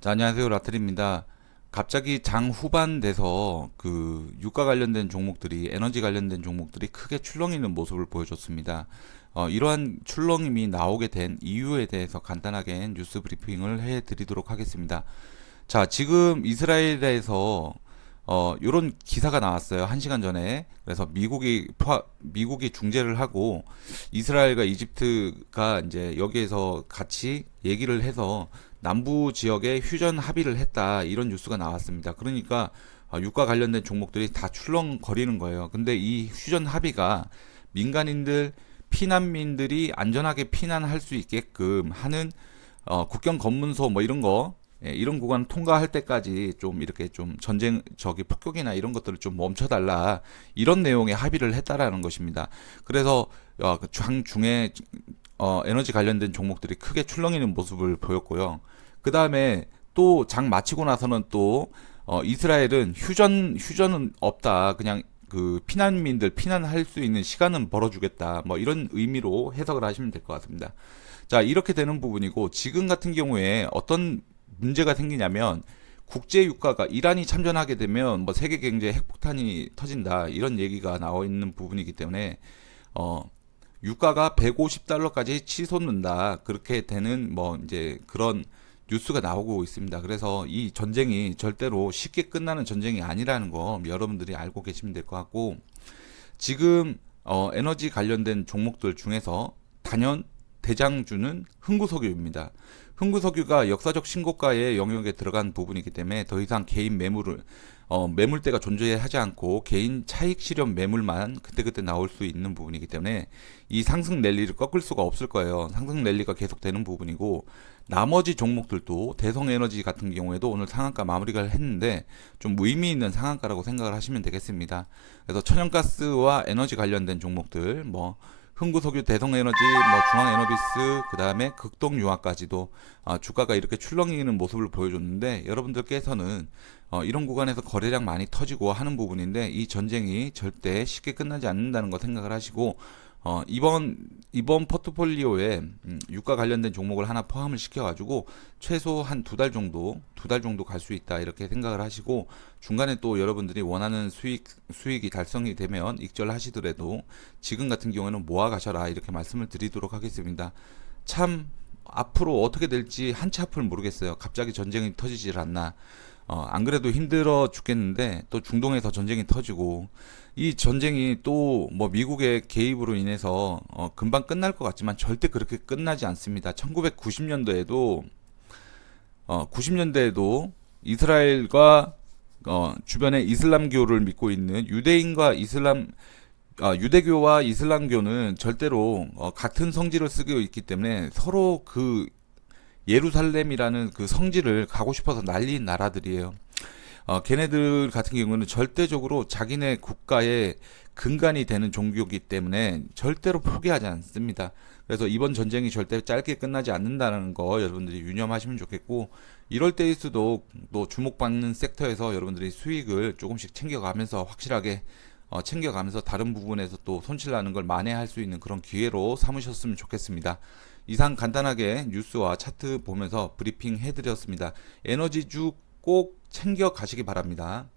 자, 안녕하세요. 라틀입니다. 갑자기 장 후반 돼서 그 유가 관련된 종목들이 에너지 관련된 종목들이 크게 출렁이는 모습을 보여줬습니다. 어, 이러한 출렁임이 나오게 된 이유에 대해서 간단하게 뉴스 브리핑을 해 드리도록 하겠습니다. 자, 지금 이스라엘에서 어, 요런 기사가 나왔어요. 한 시간 전에. 그래서 미국이 포- 미국이 중재를 하고 이스라엘과 이집트가 이제 여기에서 같이 얘기를 해서 남부 지역에 휴전 합의를 했다 이런 뉴스가 나왔습니다. 그러니까 아, 유가 관련된 종목들이 다 출렁거리는 거예요. 근데 이 휴전 합의가 민간인들 피난민들이 안전하게 피난할 수 있게끔 하는 어, 국경 검문소 뭐 이런 거 예, 이런 구간 통과할 때까지 좀 이렇게 좀 전쟁 저기 폭격이나 이런 것들을 좀 멈춰달라 이런 내용의 합의를 했다라는 것입니다. 그래서 어, 그 장중에 어, 에너지 관련된 종목들이 크게 출렁이는 모습을 보였고요. 그 다음에 또 장 마치고 나서는 또 어, 이스라엘은 휴전 휴전은 없다. 그냥 그 피난민들 피난할 수 있는 시간은 벌어주겠다. 뭐 이런 의미로 해석을 하시면 될 것 같습니다. 자 이렇게 되는 부분이고 지금 같은 경우에 어떤 문제가 생기냐면 국제 유가가 이란이 참전하게 되면 뭐 세계 경제 핵폭탄이 터진다 이런 얘기가 나와 있는 부분이기 때문에 어 유가가 150달러까지 치솟는다. 그렇게 되는 뭐 이제 그런 뉴스가 나오고 있습니다. 그래서 이 전쟁이 절대로 쉽게 끝나는 전쟁이 아니라는 거 여러분들이 알고 계시면 될 것 같고 지금 어, 에너지 관련된 종목들 중에서 단연 대장주는 흥구석유입니다. 흥구석유가 역사적 신고가의 영역에 들어간 부분이기 때문에 더 이상 개인 매물을 어, 매물대가 존재하지 않고 개인 차익 실현 매물만 그때그때 나올 수 있는 부분이기 때문에 이 상승 랠리를 꺾을 수가 없을 거예요. 상승 랠리가 계속되는 부분이고 나머지 종목들도 대성 에너지 같은 경우에도 오늘 상한가 마무리가 했는데 좀 의미 있는 상한가라고 생각을 하시면 되겠습니다. 그래서 천연가스와 에너지 관련된 종목들 뭐 흥구석유, 대성에너지, 뭐 중앙에너비스, 그 다음에 극동유화까지도 아, 주가가 이렇게 출렁이는 모습을 보여줬는데 여러분들께서는 어, 이런 구간에서 거래량 많이 터지고 하는 부분인데 이 전쟁이 절대 쉽게 끝나지 않는다는 거 생각을 하시고 어, 이번 이번 포트폴리오에 음, 유가 관련된 종목을 하나 포함을 시켜가지고 최소 한 두 달 정도 두 달 정도 갈 수 있다 이렇게 생각을 하시고 중간에 또 여러분들이 원하는 수익 수익이 달성이 되면 익절하시더라도 지금 같은 경우에는 모아 가셔라 이렇게 말씀을 드리도록 하겠습니다. 참 앞으로 어떻게 될지 한치 앞을 모르겠어요. 갑자기 전쟁이 터지질 않나. 어, 안 그래도 힘들어 죽겠는데 또 중동에서 전쟁이 터지고 이 전쟁이 또 뭐 미국의 개입으로 인해서 어, 금방 끝날 것 같지만 절대 그렇게 끝나지 않습니다. 1990년도에도 어, 90년대에도 이스라엘과 어, 주변에 이슬람교를 믿고 있는 유대인과 이슬람 아, 유대교와 이슬람교는 절대로 어, 같은 성질을 쓰고 있기 때문에 서로 그 예루살렘이라는 그 성지를 가고 싶어서 난리인 나라들이에요. 어, 걔네들 같은 경우는 절대적으로 자기네 국가의 근간이 되는 종교이기 때문에 절대로 포기하지 않습니다. 그래서 이번 전쟁이 절대 짧게 끝나지 않는다는 거 여러분들이 유념하시면 좋겠고 이럴 때일수도 또 주목받는 섹터에서 여러분들이 수익을 조금씩 챙겨가면서 확실하게 어, 챙겨가면서 다른 부분에서 또 손실나는 걸 만회할 수 있는 그런 기회로 삼으셨으면 좋겠습니다. 이상 간단하게 뉴스와 차트 보면서 브리핑 해드렸습니다. 에너지주 꼭 챙겨 가시기 바랍니다.